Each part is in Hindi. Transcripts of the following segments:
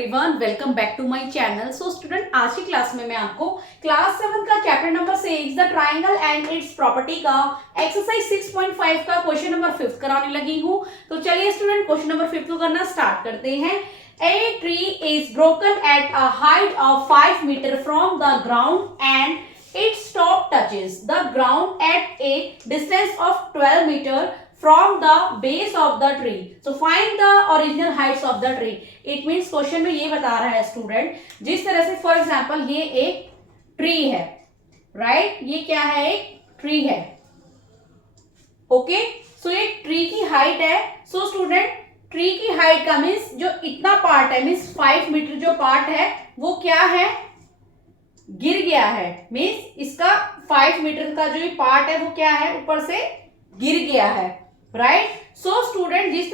Everyone, welcome back to my channel. So student, आज की क्लास में मैं आपको क्लास 7 का chapter number 6 the triangle and its property का एक्सरसाइज 6.5 का क्वेश्चन नंबर 5 कराने लगी हूँ। तो चलिए स्टूडेंट, क्वेश्चन नंबर 5 को करना स्टार्ट करते हैं। A tree is broken at a height of 5 metre from the ground and its top touches the ground at a distance of 12 metre from the base of the tree. So find the original heights of the tree. It means question में ये बता रहा है स्टूडेंट, जिस तरह से फॉर एग्जाम्पल ये एक ट्री है, राइट ये क्या है, एक ट्री है। ओके, सो ये ट्री की हाइट है। सो स्टूडेंट, ट्री की हाइट का मीन्स जो इतना पार्ट है, मीन्स 5 मीटर जो पार्ट है वो क्या है, गिर गया है। मीन्स इसका 5 मीटर का जो पार्ट है वो क्या है, ऊपर से गिर गया है, राइट। सो स्टूडेंट, जिस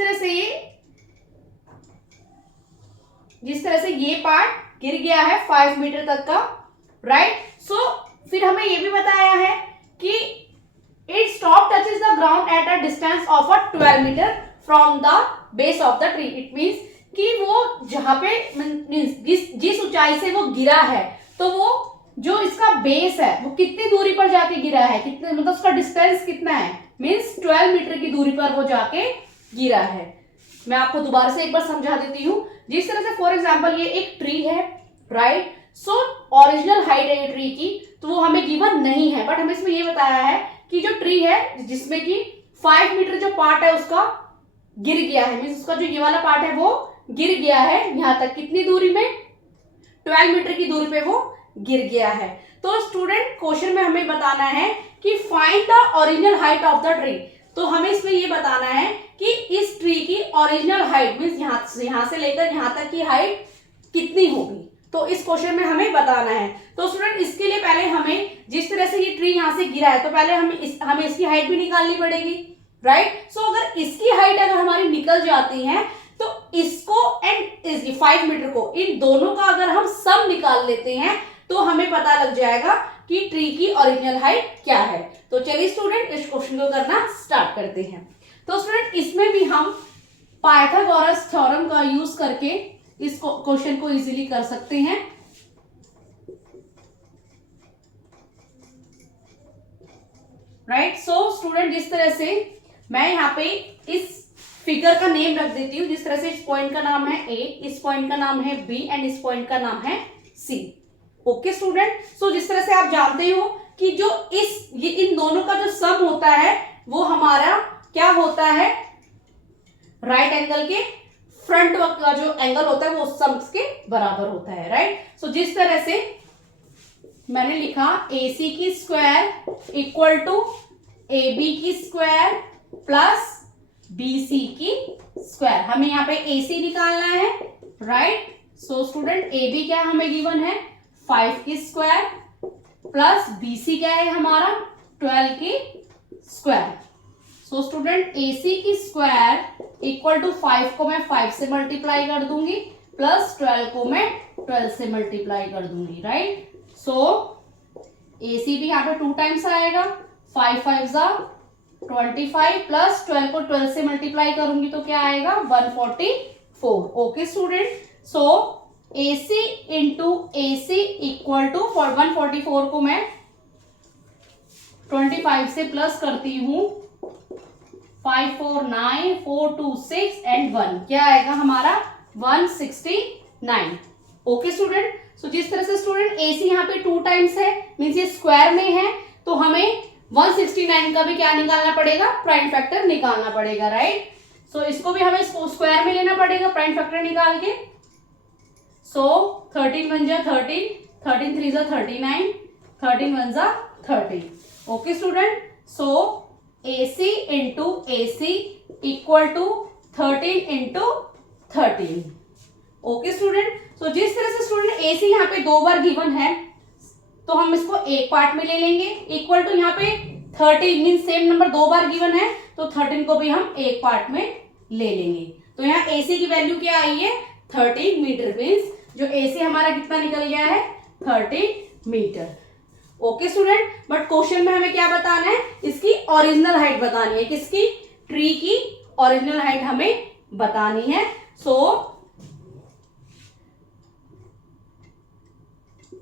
तरह से ये पार्ट गिर गया है 5 मीटर तक का, राइट। सो फिर हमें ये भी बताया है कि its top touches the ground at a distance of 12 metre from the base of the tree. It means कि वो जहां पे जिस ऊंचाई से वो गिरा है, तो वो जो इसका बेस है वो कितनी दूरी पर जाके गिरा है, कितने मतलब उसका डिस्टेंस कितना है, मीन्स 12 मीटर की दूरी पर वो जाके गिरा है। मैं आपको दोबारा से एक बार समझा देती हूँ। जिस तरह से फॉर एग्जांपल ये एक ट्री है, राइट। सो ओरिजिनल हाइट है ट्री की, तो वो हमें गिवन नहीं है, बट हमें इसमें ये बताया है कि जो ट्री है जिसमें कि 5 मीटर जो पार्ट है उसका गिर गया है, मीन्स उसका जो ये वाला पार्ट है वो गिर गया है यहां तक, कितनी दूरी में, 12 मीटर की दूरी पे वो गिर गया है। तो स्टूडेंट, क्वेश्चन में हमें बताना है कि find the original height of the tree. तो हमें इसमें ये बताना है कि इस ट्री की ओरिजिनल हाइट मीन्स यहां से लेकर यहां तक की हाइट कितनी होगी, तो इस क्वेश्चन में हमें बताना है। तो स्टूडेंट, इसके लिए पहले हमें, जिस तरह से ये ट्री यहां से गिरा है, तो पहले हमें इसकी हाइट भी निकालनी पड़ेगी, राइट। सो अगर इसकी हाइट अगर हमारी निकल जाती है, तो इसको एंड इसकी 5 मीटर को, इन दोनों का अगर हम सम निकाल लेते हैं तो हमें पता लग जाएगा कि ट्री की ओरिजिनल हाइट क्या है। तो चलिए स्टूडेंट, इस क्वेश्चन को करना स्टार्ट करते हैं। तो स्टूडेंट, इसमें भी हम पाइथागोरस थ्योरम का यूज करके इस क्वेश्चन को इजीली कर सकते हैं। राइट। सो स्टूडेंट, जिस तरह से मैं यहाँ पे इस फिगर का नेम रख देती हूँ, जिस तरह से इस पॉइंट का नाम है ए, इस पॉइंट का नाम है बी एंड इस पॉइंट का नाम है सी। ओके स्टूडेंट, सो जिस तरह से आप जानते हो कि जो ये इन दोनों का जो सम होता है वो हमारा क्या होता है, राइट एंगल के फ्रंट का जो एंगल होता है वो सम के बराबर होता है, राइट। सो जिस तरह से मैंने लिखा AC की स्क्वायर इक्वल टू AB की स्क्वायर प्लस BC की स्क्वायर। हमें यहाँ पे AC निकालना है, राइट। सो स्टूडेंट, AB क्या हमें गिवन है, 5 की स्क्वायर प्लस BC क्या है हमारा, 12 की स्क्वायर। सो स्टूडेंट, AC की स्क्वायर इक्वल टू 5 को मैं 5 से मल्टीप्लाई कर दूंगी, प्लस 12 को मैं 12 से मल्टीप्लाई कर दूंगी, राइट। सो AC भी यहाँ पे 2 टाइम्स आएगा, 5 5 जा 25 प्लस 12 को 12 से मल्टीप्लाई करूंगी तो क्या आएगा, 144। Okay student, so AC into AC equal to 144 को मैं 25 से प्लस करती हूँ, 5 4 9 4 2 6 एंड 1, क्या आएगा हमारा 169। ओके स्टूडेंट, सो जिस तरह से स्टूडेंट AC यहाँ पे 2 टाइम्स है, मीन्स ये स्क्वायर में है, तो हमें 169 का भी क्या निकालना पड़ेगा, प्राइम फैक्टर निकालना पड़ेगा, राइट। सो इसको भी हमें स्क्वायर में लेना पड़ेगा प्राइम फैक्टर निकाल के। सो 13 1 जा 13, 13 3 जा 39, 13 1 जा 30। Okay student, so AC into AC equal to 13 into 13। Okay student, so जिस तरह से स्टूडेंट AC यहाँ पे 2 बार गिवन है, तो हम इसको एक पार्ट में ले लेंगे, इक्वल टू यहाँ पे 13 मीन सेम नंबर 2 बार गिवन है, तो 13 को भी हम एक पार्ट में ले लेंगे। तो यहाँ AC की वैल्यू क्या आई है, 30 मीटर, मीन्स जो AC हमारा कितना निकल गया है, 30 metre. Okay student, but question में हमें क्या बताना है, इसकी ओरिजिनल हाइट बतानी है, किसकी, ट्री की ओरिजिनल हाइट हमें बतानी है। सो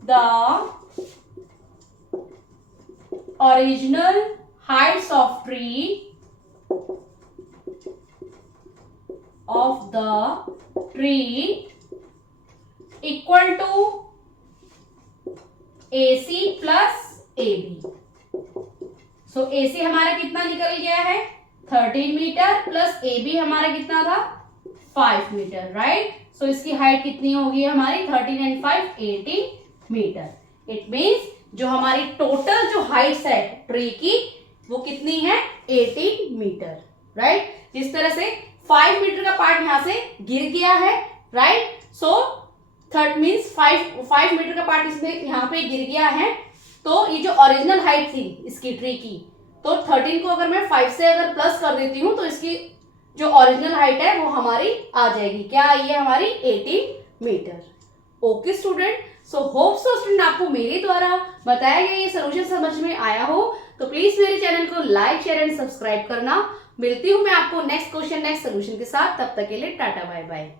the original heights of tree equal to AC plus AB. So AC हमारा कितना निकल गया है 13 मीटर प्लस AB हमारा कितना था 5 मीटर, राइट. सो इसकी हाइट कितनी होगी हमारी 13 एंड 5 18 मीटर. इट मीन्स जो हमारी टोटल जो हाइट्स है ट्री की वो कितनी है 18 मीटर, राइट. जिस तरह से 5 मीटर का पार्ट यहां से गिर गया है, right. So third means 5 metre का पार्ट इसमें यहाँ पे गिर गया है. तो ये जो ओरिजिनल हाइट थी इसकी ट्री की, तो 13 को अगर मैं 5 से अगर प्लस कर देती हूँ तो इसकी जो ओरिजिनल हाइट है वो हमारी आ जाएगी. क्या आई है हमारी 18 metre. Okay student. So hope so student आपको मेरे द्वारा बताया गया ये सोल्यूशन समझ में आया हो. तो प्लीज मेरे चैनल को लाइक शेयर एंड सब्सक्राइब करना. मिलती हूँ मैं आपको नेक्स्ट क्वेश्चन नेक्स्ट सोल्यूशन के साथ. तब तक के लिए टाटा बाय बाय.